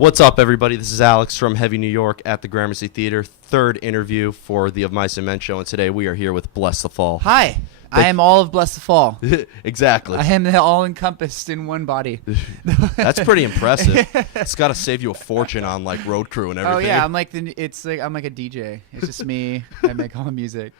What's up, everybody? This is Alex from Heavy New York at the Gramercy Theater. Third interview for the Of Mice and Men show, and today we are here with Blessthefall. Hi, I am all of Blessthefall. Exactly. I am all encompassed in one body. That's pretty impressive. It's got to save you a fortune on like road crew and everything. Oh yeah, I'm like a DJ. It's just me. I make all the music.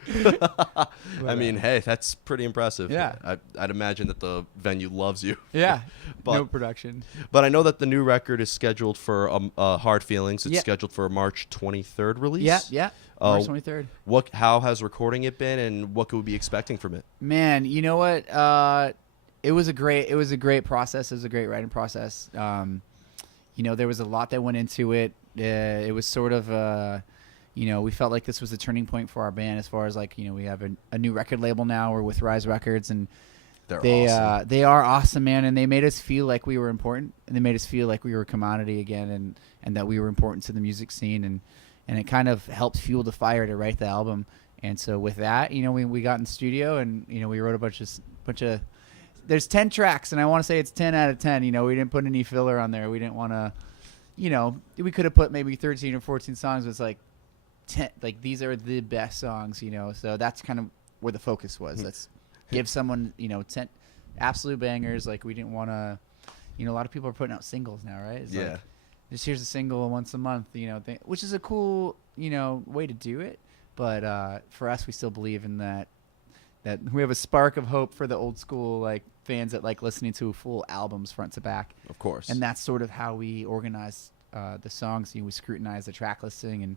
I mean, hey, that's pretty impressive. Yeah. I'd imagine that the venue loves you. Yeah. But, no production. But I know that the new record is scheduled for Hard Feelings. It's scheduled for a March 23rd release. Yeah. March 23rd. How has recording it been, and what could we be expecting from it? Man, you know what? It was a great process. It was a great writing process. There was a lot that went into it. It was sort of we felt like this was a turning point for our band as far as we have a new record label now. We're with Rise Records, and they are awesome, man. And they made us feel like we were important, and they made us feel like we were a commodity again, and that we were important to the music scene, and it kind of helped fuel the fire to write the album. And so with that, we got in the studio, and we wrote a bunch of. There's 10 tracks, and I want to say it's 10 out of 10. We didn't put any filler on there. We didn't want to, we could have put maybe 13 or 14 songs. But it's like 10, like these are the best songs, So that's kind of where the focus was. Let's give someone, 10 absolute bangers. Like we didn't want to, a lot of people are putting out singles now, right? It's like, just here's a single once a month, which is a cool, way to do it. But for us, we still believe in that we have a spark of hope for the old school fans that like listening to full albums front to back. Of course. And that's sort of how we organize the songs. We scrutinize the track listing and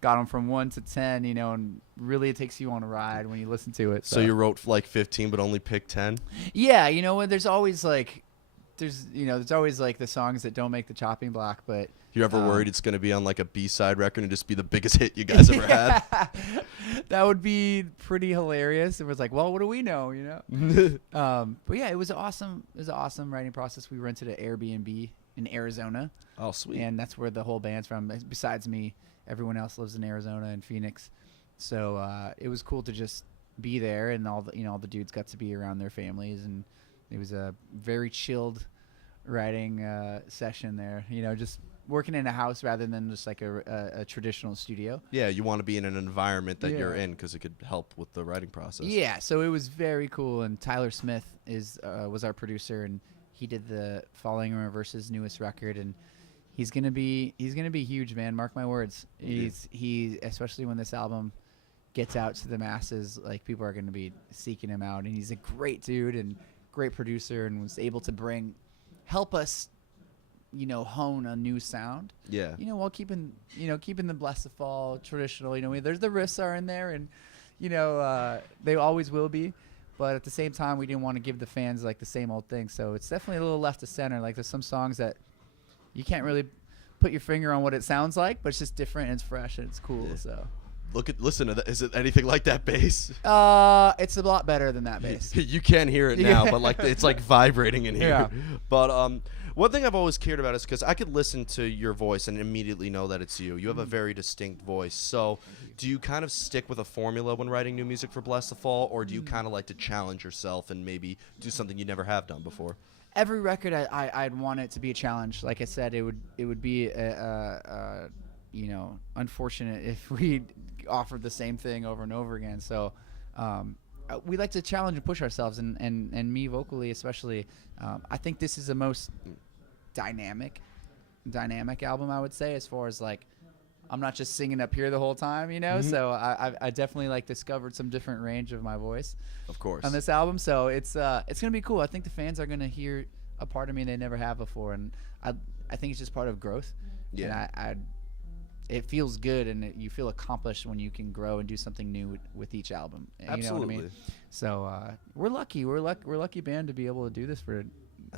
got them from 1 to 10. And really it takes you on a ride when you listen to it. So you wrote 15, but only picked 10. Yeah, there's always there's always the songs that don't make the chopping block, but. You ever worried it's going to be on a B-side record and just be the biggest hit you guys ever had? That would be pretty hilarious. It was like, well, what do we know, But yeah, it was awesome. It was an awesome writing process. We rented an Airbnb in Arizona. Oh, sweet. And that's where the whole band's from. Besides me, everyone else lives in Arizona and Phoenix. So it was cool to just be there, and all the dudes got to be around their families, and it was a very chilled writing session there. Just working in a house rather than just like a traditional studio. Yeah, you want to be in an environment that you're in because it could help with the writing process. Yeah, so it was very cool. And Tyler Smith was our producer, and he did the Falling in Reverse's newest record, and he's gonna be huge, man. Mark my words. He especially when this album gets out to the masses, people are gonna be seeking him out, and he's a great dude and great producer, and was able to help us hone a new sound. Yeah. While keeping the Blessthefall traditional. There's the riffs are in there, and they always will be. But at the same time, we didn't want to give the fans the same old thing. So it's definitely a little left of center. There's some songs that you can't really put your finger on what it sounds like, but it's just different and it's fresh and it's cool. Yeah. So. Listen to that. Is it anything like that bass? It's a lot better than that bass. You can't hear it now, but it's vibrating in here. Yeah. But one thing I've always cared about is because I could listen to your voice and immediately know that it's you. You have a very distinct voice. So do you kind of stick with a formula when writing new music for Blessthefall, or do you kind of like to challenge yourself and maybe do something you never have done before? Every record I'd want it to be a challenge. Like I said, it would be unfortunate if we offered the same thing over and over again. So we like to challenge and push ourselves, and me vocally especially. I think this is the most dynamic album, I would say, as far as I'm not just singing up here the whole time, Mm-hmm. So I definitely discovered some different range of my voice, of course, on this album. So it's gonna be cool. I think the fans are gonna hear a part of me they never have before, and I think it's just part of growth. Yeah. And it feels good, and you feel accomplished when you can grow and do something new with each album. Absolutely. You know what I mean? So we're lucky. We're lucky band to be able to do this for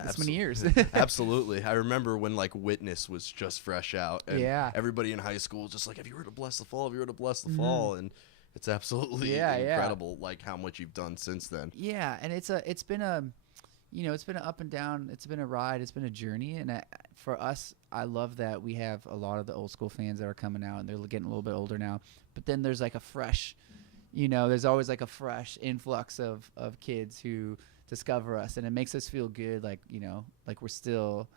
this many years. Absolutely. I remember when Witness was just fresh out, and everybody in high school was just have you heard of Blessthefall? Have you heard of Blessthefall? Mm-hmm. And it's absolutely incredible how much you've done since then. Yeah, and it's been an up and down. It's been a ride. It's been a journey. And for us, I love that we have a lot of the old school fans that are coming out, and they're getting a little bit older now. But then there's a fresh, there's always a fresh influx of kids who discover us, and it makes us feel good. Like we're still,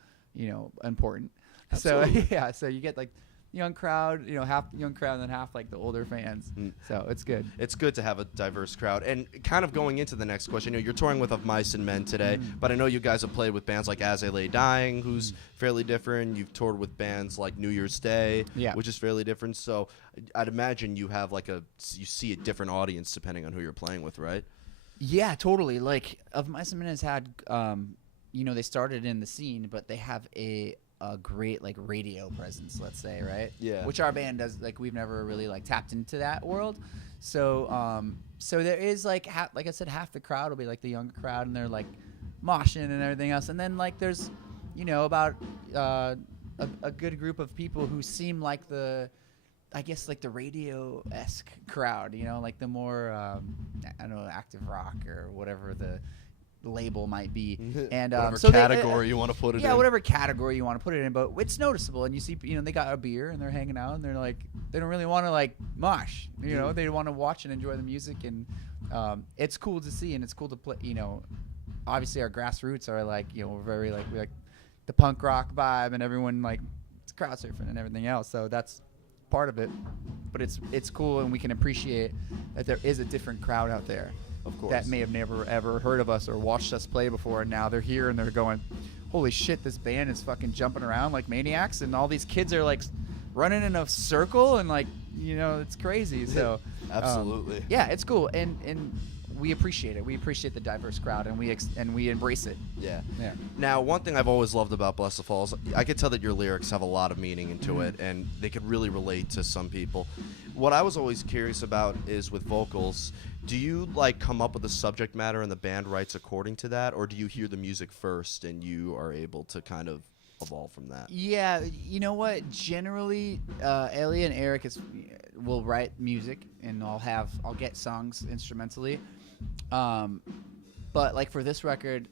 important. So Absolutely. yeah, so you get like young crowd, half young crowd and then half like the older fans. So it's good. It's good to have a diverse crowd. And kind of going into the next question, you're touring with Of Mice and Men today, but I know you guys have played with bands like As I Lay Dying, who's fairly different. You've toured with bands like New Year's Day, which is fairly different. So I'd imagine you have you see a different audience depending on who you're playing with, right? Yeah, totally. Like Of Mice and Men has had, they started in the scene, but they have a great like radio presence, let's say, right? Yeah. Which our band does. Like we've never really like tapped into that world. So so there is like like I said, half the crowd will be like the younger crowd, and they're like moshing and everything else, and then like there's about a good group of people who seem like I guess like the radio-esque crowd, like the more I don't know, active rock or whatever the label might be, and whatever so category you want to put it in. Yeah, whatever category you want to put it in, but it's noticeable, and you see, they got a beer and they're hanging out, and they're like, they don't really want to like mosh, they want to watch and enjoy the music, and it's cool to see, and it's cool to play. Obviously our grassroots are like, we're very like we like the punk rock vibe, and everyone like it's crowd surfing and everything else, so that's part of it, but it's cool, and we can appreciate that there is a different crowd out there. Of course. That may have never ever heard of us or watched us play before, and now they're here and they're going, holy shit, this band is fucking jumping around like maniacs, and all these kids are like running in a circle, and like it's crazy. So absolutely. Yeah, it's cool, and we appreciate it. We appreciate the diverse crowd, and we embrace it. Yeah. Yeah. Now, one thing I've always loved about Blessthefall is I could tell that your lyrics have a lot of meaning into it, and they could really relate to some people. What I was always curious about is with vocals, do you like come up with a subject matter and the band writes according to that, or do you hear the music first and you are able to kind of evolve from that? Yeah, you know what? Generally, Elliot and Eric will write music, and I'll get songs instrumentally. But like for this record,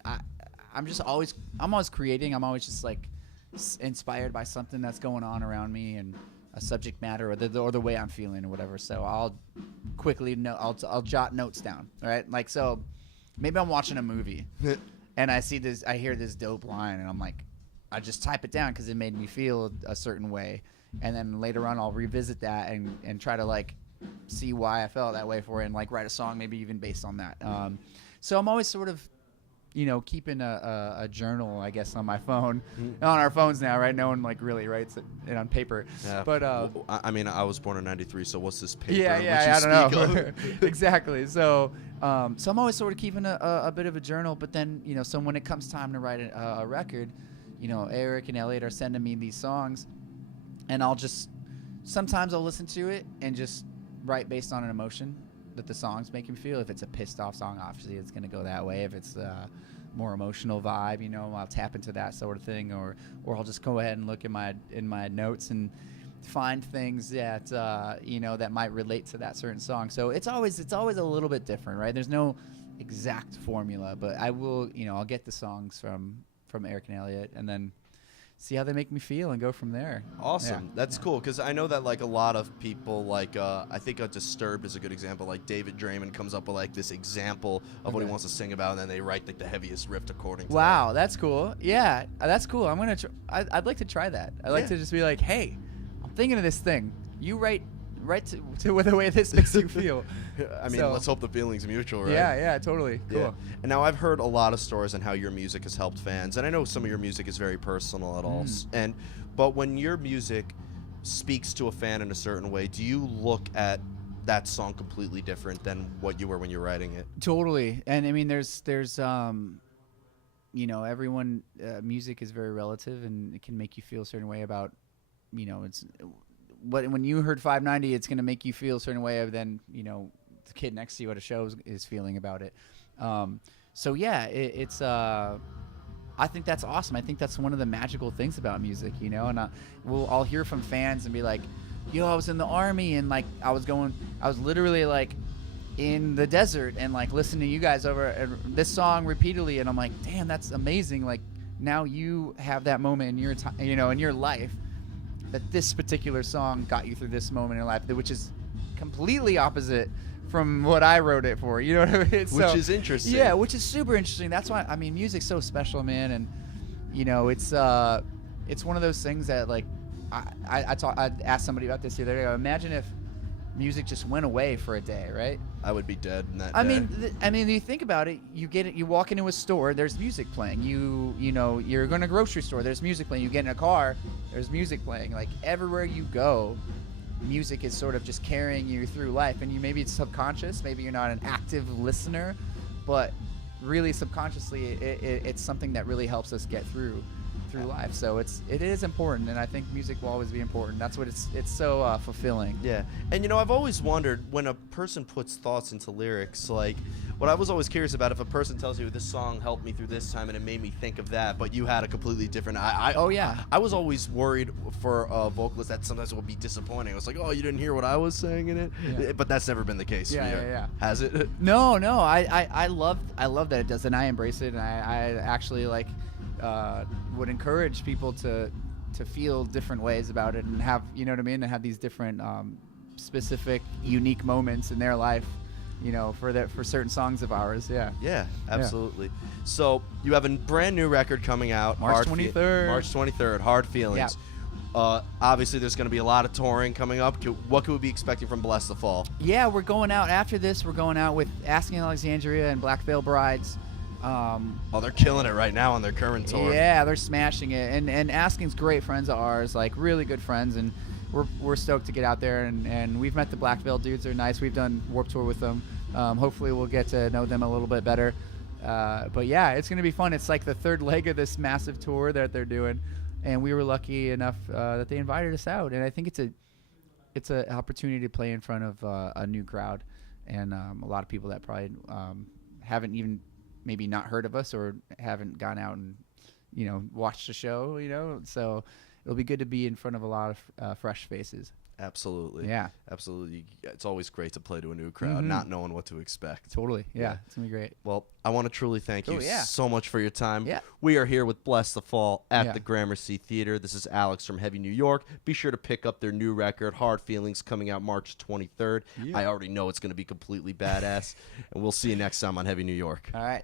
I'm always creating. I'm always just like inspired by something that's going on around me, and a subject matter or the way I'm feeling or whatever. So I'll quickly I'll jot notes down. Right? Like, so maybe I'm watching a movie and I hear this dope line, and I'm like, I just type it down because it made me feel a certain way, and then later on I'll revisit that and try to like see why I felt that way for it, and like write a song maybe even based on that. So I'm always sort of keeping a journal, I guess, on my phone, on our phones now, right? No one like really writes it on paper. Yeah. But I mean, I was born in '93, so what's this paper? Yeah, I don't know. Exactly. So I'm always sort of keeping a bit of a journal. But then so when it comes time to write a record, Eric and Elliot are sending me these songs, and sometimes I'll listen to it and just write based on an emotion that the songs make me feel. If it's a pissed off song, obviously it's going to go that way. If it's a more emotional vibe, I'll tap into that sort of thing, or I'll just go ahead and look in my notes and find things that that might relate to that certain song. So it's always a little bit different, right? There's no exact formula, but I will, I'll get the songs from Eric and Elliot, and then see how they make me feel and go from there. Awesome. Yeah. That's cool, because I know that like a lot of people, like I think Disturbed is a good example. Like David Draymond comes up with like this example of what he wants to sing about, and then they write like the heaviest riff according to that. That's cool. Yeah, that's cool. I'm gonna I'd like to try that. I'd like to just be like, hey, I'm thinking of this thing. You write to the way this makes you feel. I mean, let's hope the feeling's mutual, right? Yeah, totally. Cool. Yeah. And now I've heard a lot of stories on how your music has helped fans, and I know some of your music is very personal at all. But when your music speaks to a fan in a certain way, do you look at that song completely different than what you were when you're writing it? Totally. And I mean, there's everyone, music is very relative, and it can make you feel a certain way about, it's when you heard 590, it's going to make you feel a certain way than, the kid next to you at a show is feeling about it. So yeah, it's I think that's awesome. I think that's one of the magical things about music, and I'll hear from fans and be like, yo, I was in the army, and like I was literally like in the desert and like listening to you guys over this song repeatedly, and I'm like, damn, that's amazing. Like now you have that moment in your time, in your life, that this particular song got you through this moment in your life, which is completely opposite from what I wrote it for. You know what I mean? Which is interesting. Yeah, which is super interesting. That's why, I mean, music's so special, man. And, it's it's one of those things that like I asked somebody about this the other day. Imagine if music just went away for a day, right? I would be dead in that I day. mean, you think about it. You walk into a store, there's music playing. You know, you're going to a grocery store, there's music playing. You get in a car, there's music playing. Like everywhere you go, music is sort of just carrying you through life. And maybe it's subconscious, maybe you're not an active listener, but really subconsciously, it's something that really helps us get through life. So it is important, and I think music will always be important. That's what it's so fulfilling. Yeah, and I've always wondered when a person puts thoughts into lyrics, like what I was always curious about, if a person tells you this song helped me through this time and it made me think of that, but you had a completely different. Oh yeah. I was always worried for vocalists that sometimes it would be disappointing. I was like, oh, you didn't hear what I was saying in it, Yeah. But that's never been the case. Yeah, for you. yeah. Has it? No. I love that it does, and I embrace it, and I actually like would encourage people to feel different ways about it and have, you know what I mean, and have these different specific unique moments in their life, for certain songs of ours. Yeah, absolutely. So you have a brand new record coming out March 23rd. March 23rd, Hard Feelings. Obviously there's going to be a lot of touring coming up. What could we be expecting from Blessthefall? Yeah, we're going out after this. We're going out with Asking Alexandria and Black Veil Brides. They're killing it right now on their current tour. Yeah, they're smashing it, and Asking's great friends of ours, like really good friends, and we're stoked to get out there, and we've met the Black Veil dudes. They're nice. We've done Warped Tour with them. Hopefully we'll get to know them a little bit better. But yeah, it's gonna be fun. It's like the third leg of this massive tour that they're doing, and we were lucky enough that they invited us out, and I think it's an opportunity to play in front of a new crowd, and a lot of people that probably haven't even maybe not heard of us or haven't gone out and watched the show, so it'll be good to be in front of a lot of fresh faces. Absolutely. Yeah, absolutely. It's always great to play to a new crowd, not knowing what to expect. Totally. Yeah. It's gonna be great. Well, I want to truly thank you so much for your time. Yeah. We are here with Blessthefall at the Gramercy Theater. This is Alex from Heavy New York. Be sure to pick up their new record, Hard Feelings, coming out March 23rd. I already know it's going to be completely badass, and we'll see you next time on Heavy New York. All right.